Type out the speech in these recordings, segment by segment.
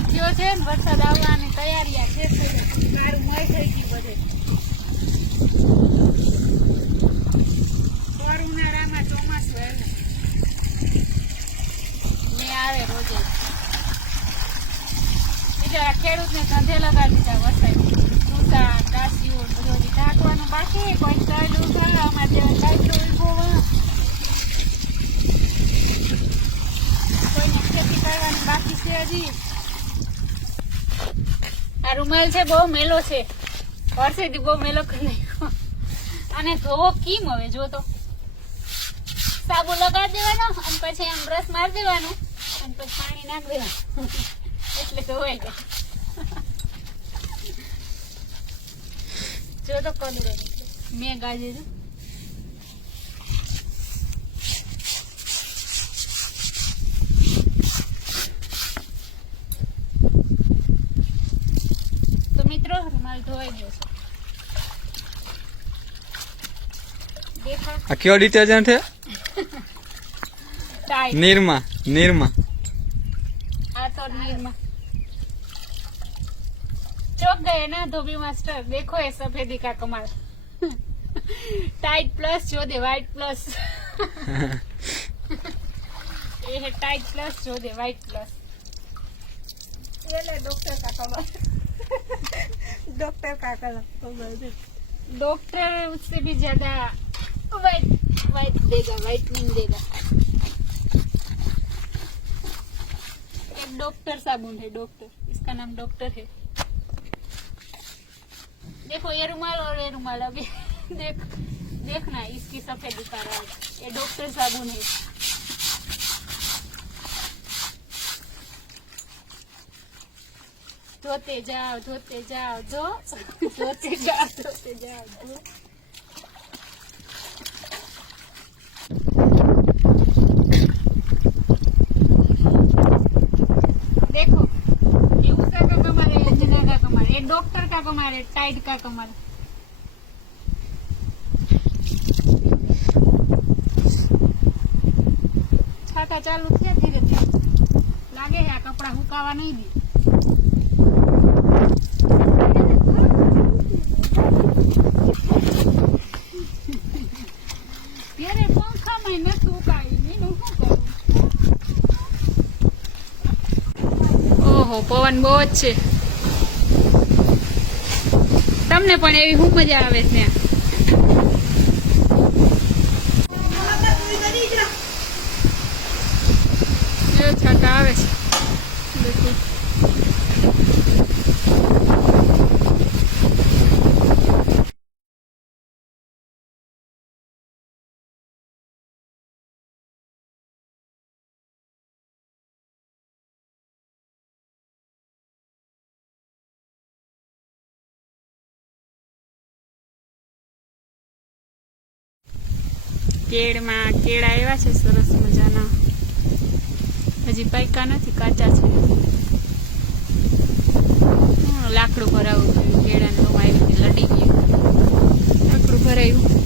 વરસાદ થયો છે ને વરસાદ આવવાની તૈયારી છે મારું મય થઈ ગઈ બધે ઉનાળામાં ચોમાસું આવ્યું મેં આવે રોજે બીજા ખેડૂતને ધંધે લગાડી દીધા વરસાદ સૂતા દાસીઓ બધું ઢાંકવાનું બાકી કોઈ ચાલુ આમાં જે લાઈટો કોઈને ખેતી કરવાની બાકી છે હજી આ રૂમાલ છે બહુ મેલો છે વર્ષેથી બહુ મેલો કરી નાખ્યો અને ધોવો કેમ હવે જો તો સાબુ લગાડી દેવાનો અને પછી આમ બ્રશ મારી દેવાનું અને પછી પાણી નાખી દેવાનું એટલે ધોવાઈ જાય જો તો કલર મેં ગાજે તો મિત્રો રૂમાલ ધોવાઈ ગયો છે આ કયો ડિટર્જન્ટ છે નિરમા આ तो निरमा चौक गए ना धोबी मास्टर देखो ये सफेदी का कमाल टाइट प्लस जो दे व्हाइट प्लस ये है टाइट प्लस जो दे व्हाइट प्लस ये ले डॉक्टर का कमाल डॉक्टर का कमाल डॉक्टर उससे भी ज्यादा व्हाइट देगा व्हाइटनिंग देगा डॉक्टर साबुन है डॉक्टर इसका नाम डॉक्टर है देखो ये रुमाल और ये रुमाल अभी देखना इसकी सफेदी का राज ये डॉक्टर साबुन है धोते जाओ जो धोते जाओ देखो ये उसका का कमाल है अंजना का कमाल ये डॉक्टर का कमाल है टाइड का कमाल छाता चालू किया धीरे धीरे लागे है कपड़ा हुकावा नहीं दी तेरे पंखा में न सुकाई नहीं नु શું કરું ઓહો પવન બહુ જ છે તમને પણ એવી શું મજા આવે છે છાતા આવે છે કેળમાં કેળા એવા છે સરસ મજાના હજી પાક્યા નથી કાચા છે લાકડું ભરાવું જોઈએ કેળાને તો આવી રીતે લડી ગયું લાકડું ભરાયું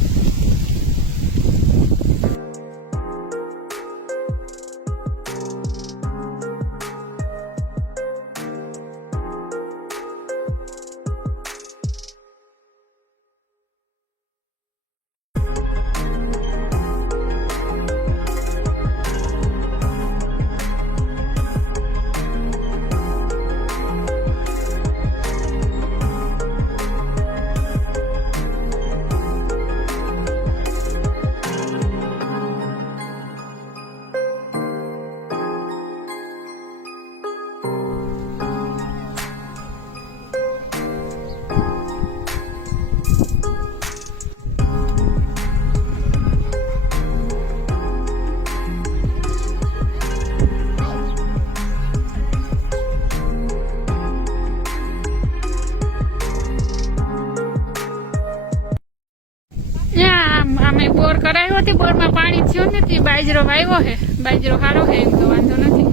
અમે બોર કરાવ્યો હતી બોર માં પાણી થયું નથી બાજરો વાવ્યો હે બાજરો સારો હે એમ તો વાંધો નથી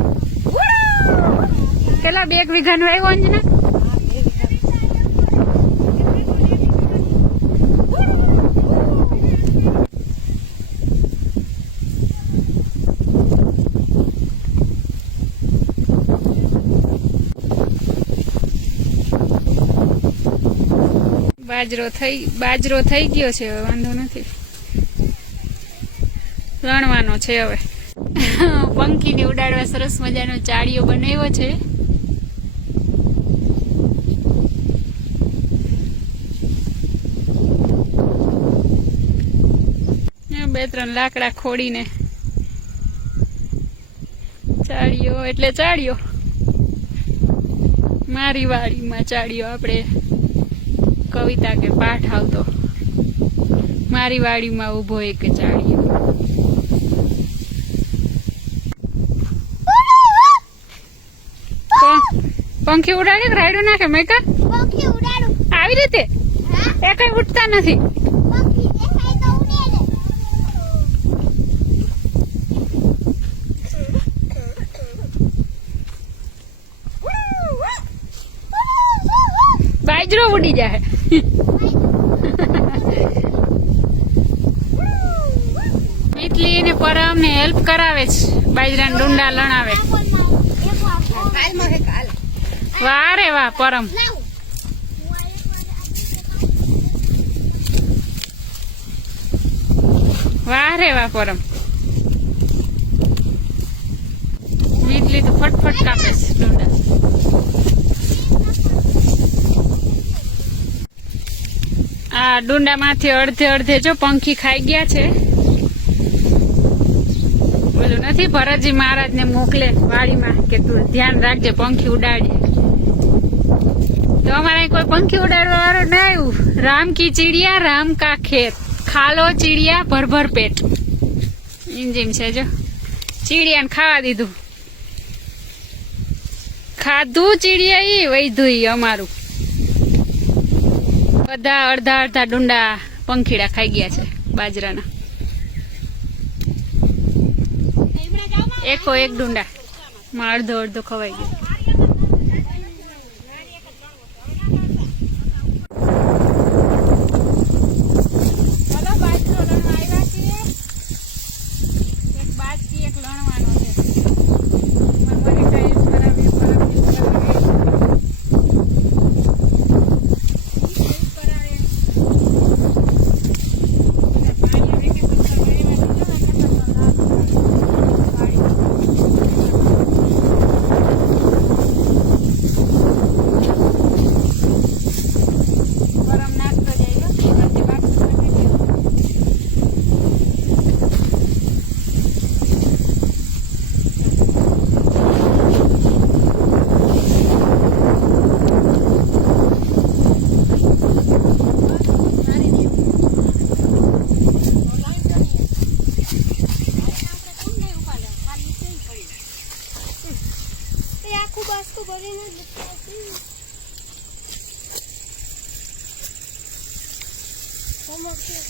કેટલા 2 વીઘા નો વાવ્યો અંજના બાજરો થઈ ગયો છે, હવે વાંધો નથી, લણવાનો છે હવે. પંખીને ઉડાડવા સરસ મજાનો ચાળીઓ બનાવ્યો છે. બે ત્રણ લાકડા ખોડીને ચાળીઓ એટલે ચાળીઓ, મારી વાડીમાં ચાળીઓ, આપણે કવિતા કે પાઠ આવતો, મારી વાડીમાં ઉભો એક ચાળીઓ. પંખી ઉડાડે કે રાયડું નાખે મેકા? આવી રીતે એ કઈ ઉઠતા નથી. બાજરો ઉડી જાય. મીતલી ને પરમ ને હેલ્પ કરાવે છે, બાજરાના ડુંડા લણાવે. વાહ રે વાહ પરમ, વાહ રે વાહ પરમ. મીતલી તો ફટફટ કાપે છે ડુંડા. આ ડુંડામાંથી અડધે જો પંખી ખાઈ ગયા છે. બોલું નથી ભરતજી મહારાજ ને મોકલે વાડીમાં કે તું ધ્યાન રાખજે પંખી ઉડાડી. તો અમારે કોઈ પંખી ઉડાડવા વાળું ના આવ્યું. રામ કી ચીડિયા રામ કા ખેત, ખાલો ચીડિયા ભર પેટ. ઇન્જીન છે જો, ચીડિયાને ખાવા દીધું, ખાધું ચીડિયા ઈ વૈધું ઈ અમારું. બધા અડધા ડુંડા પંખીડા ખાઈ ગયા છે બાજરાના. એકો એક ડુંડા માં અડધો ખવાઈ ગયો.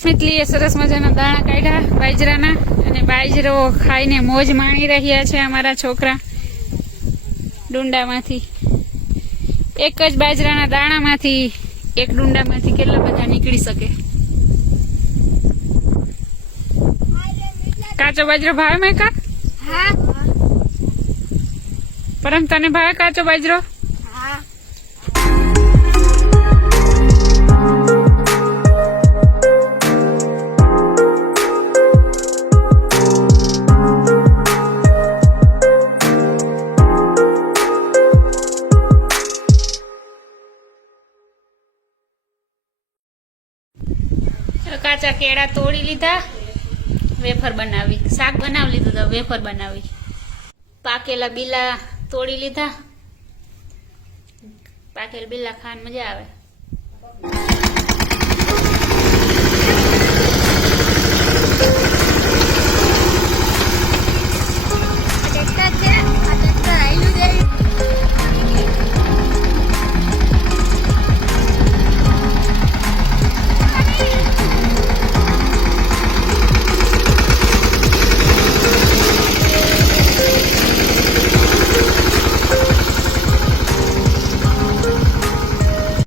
મીતલીએ સરસ મજાના દાણા કાઢ્યા બાજરાના, અને બાજરો ખાઈને મોજ માણી રહ્યા છે અમારા છોકરા. ડુંડામાંથી એક જ બાજરાના દાણામાંથી એક ડુંડામાંથી કેટલા બધા નીકળી શકે. કાચો બાજરો ભાવે મેકા? હા. પરમ તને ભાવે કાચો બાજરો? હા. કાચા કેળા તોડી લીધા, વેફર બનાવી, શાક બનાવી લીધું તો વેફર બનાવી. પાકેલા બીલા તોડી લીધા, પાકેલા બીલા ખાવાની મજા આવે.